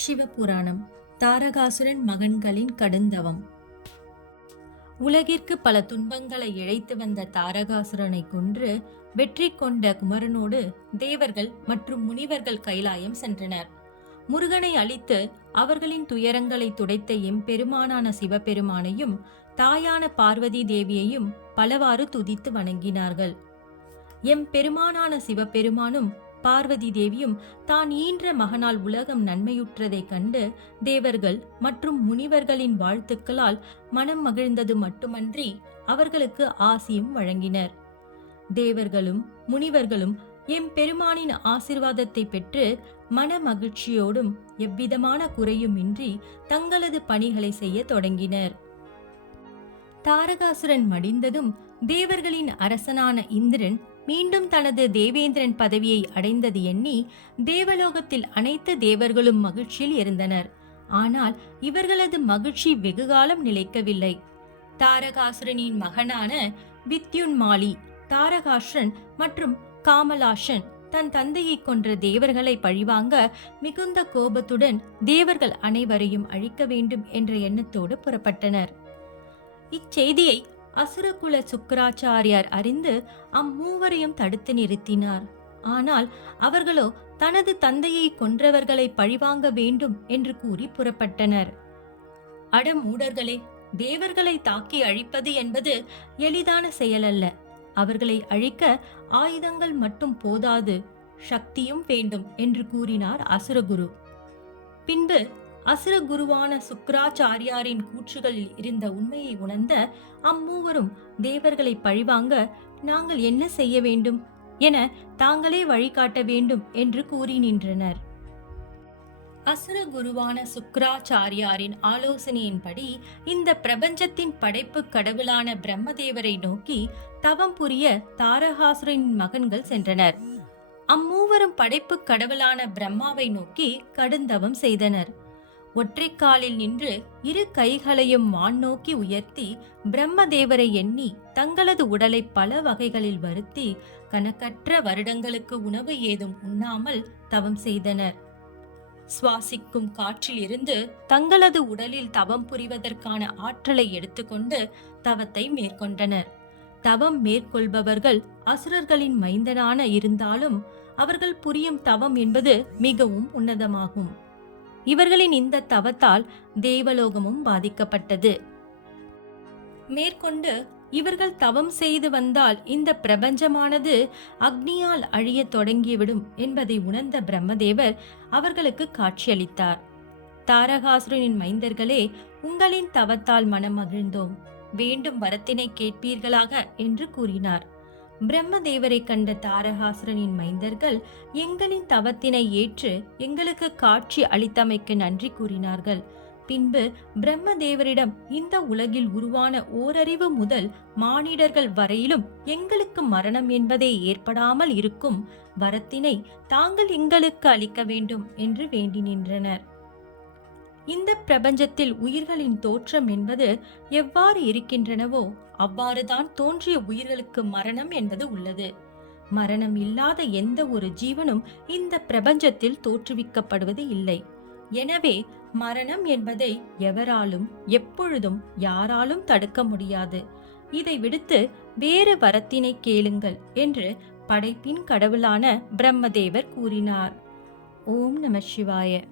சிவபுராணம். தாரகாசுரன் மகன்களின் கடுந்தவம். உலகிற்கு பல துன்பங்களை இழைத்து வந்த தாரகாசுரனை கொன்று வெற்றி கொண்ட குமரனோடு தேவர்கள் மற்றும் முனிவர்கள் கைலாயம் சென்றனர். முருகனை அழித்து அவர்களின் துயரங்களை துடைத்த எம்பெருமானான சிவபெருமானையும் தாயான பார்வதி தேவியையும் பலவாறு துதித்து வணங்கினார்கள். எம்பெருமானான சிவபெருமானும் பார்வதி தேவியும் தான் ஈன்ற மகனால் உலகம் நன்மையுற்றதைக் கண்டு தேவர்கள் மற்றும் முனிவர்களின் வாழ்த்துக்களால் மனம் மகிழ்ந்தது மட்டுமன்றி அவர்களுக்கு ஆசியும் வழங்கினர். தேவர்களும் முனிவர்களும் எம்பெருமானின் ஆசிர்வாதத்தை பெற்று மன மகிழ்ச்சியோடும் எவ்விதமான குறையுமின்றி தங்களது பணிகளை செய்ய தொடங்கினர். தாரகாசுரன் மடிந்ததும் தேவர்களின் அரசனான இந்திரன் மீண்டும் தனது தேவேந்திரன் பதவியை அடைந்தது எண்ணி தேவலோகத்தில் அனைத்து தேவர்களும் மகிழ்ச்சியில் இருந்தனர். ஆனால் இவர்களது மகிழ்ச்சி வெகுகாலம் நிலைக்கவில்லை. தாரகாசுரனின் மகனான வித்யுன்மாலி, தாரகாசுரன் மற்றும் காமலாசன் தன் தந்தையை கொன்ற தேவர்களை பழிவாங்க மிகுந்த கோபத்துடன் தேவர்கள் அனைவரையும் அழிக்க வேண்டும் என்ற எண்ணத்தோடு புறப்பட்டனர். இச்செய்தியை அசுரகுல சுக்கராச்சாரியார் அறிந்து அம்மூவரையும் தடுத்து நிறுத்தினார். ஆனால் அவர்களோ தனது தந்தையை கொன்றவர்களை பழிவாங்க வேண்டும் என்று கூறி புறப்பட்டனர். அடமூடர்களே, தேவர்களை தாக்கி அழிப்பது என்பது எளிதான செயலல்ல. அவர்களை அழிக்க ஆயுதங்கள் மட்டும் போதாது, சக்தியும் வேண்டும் என்று கூறினார் அசுரகுரு. பின்பு அசுரகுருவான சுக்கராச்சாரியாரின் கூற்றுகளில் இருந்த உண்மையை உணர்ந்த அம்மூவரும் தேவர்களை பழிவாங்க நாங்கள் என்ன செய்ய வேண்டும் என தாங்களே வழிகாட்ட வேண்டும் என்று கூறி நின்றனர். அசுரகுருவான சுக்கராச்சாரியாரின் ஆலோசனையின்படி இந்த பிரபஞ்சத்தின் படைப்பு கடவுளான பிரம்மதேவரை நோக்கி தவம் புரிய தாரகாசுரனின் மகன்கள் சென்றனர். அம்மூவரும் படைப்பு கடவுளான பிரம்மாவை நோக்கி கடுந்தவம் செய்தனர். ஒற்றைக்காலில் நின்று இரு கைகளையும் வான் நோக்கி உயர்த்தி பிரம்மதேவரை எண்ணி தங்களது உடலை பல வகைகளில் வருத்தி கணக்கற்ற வருடங்களுக்கு உணவு ஏதும் உண்ணாமல் தவம் செய்தனர். சுவாசிக்கும் காற்றில் இருந்து தங்களது உடலில் தவம் புரிவதற்கான ஆற்றலை எடுத்துக்கொண்டு தவத்தை மேற்கொண்டனர். தவம் மேற்கொள்பவர்கள் அசுரர்களின் மைந்தனான இருந்தாலும் அவர்கள் புரியும் தவம் என்பது மிகவும் உன்னதமாகும். இவர்களின் இந்த தவத்தால் தேவலோகமும் பாதிக்கப்பட்டது. மேற்கொண்டு இவர்கள் தவம் செய்து வந்தால் இந்த பிரபஞ்சமானது அக்னியால் அழிய தொடங்கிவிடும் என்பதை உணர்ந்த பிரம்மதேவர் அவர்களுக்கு காட்சியளித்தார். தாரகாசுரனின் மைந்தர்களே, உங்களின் தவத்தால் மனம் மகிழ்ந்தோம், வேண்டும் வரத்தினை கேட்பீர்களாக என்று கூறினார். பிரம்மதேவரை கண்ட தாரகாசுரனின் மைந்தர்கள் எங்களின் தவத்தினை ஏற்று எங்களுக்கு காட்சி அளித்தமைக்கு நன்றி கூறினார்கள். பின்பு பிரம்மதேவரிடம் இந்த உலகில் உருவான ஓரறிவு முதல் மானிடர்கள் வரையிலும் எங்களுக்கு மரணம் என்பதே ஏற்படாமல் இருக்கும் வரத்தினை தாங்கள் எங்களுக்கு அளிக்க வேண்டும் என்று வேண்டி நின்றனர். இந்த பிரபஞ்சத்தில் உயிர்களின் தோற்றம் என்பது எவ்வாறு இருக்கின்றனவோ அவ்வாறுதான் தோன்றிய உயிர்களுக்கு மரணம் என்பது உள்ளது. மரணம் இல்லாத எந்த ஒரு ஜீவனும் இந்த பிரபஞ்சத்தில் தோற்றுவிக்கப்படுவது இல்லை. எனவே மரணம் என்பதை எவராலும் எப்பொழுதும் யாராலும் தடுக்க முடியாது. இதை விடுத்து வேறு வரத்தினை கேளுங்கள் என்று படைப்பின் கடவுளான பிரம்மதேவர் கூறினார். ஓம் நம சிவாய.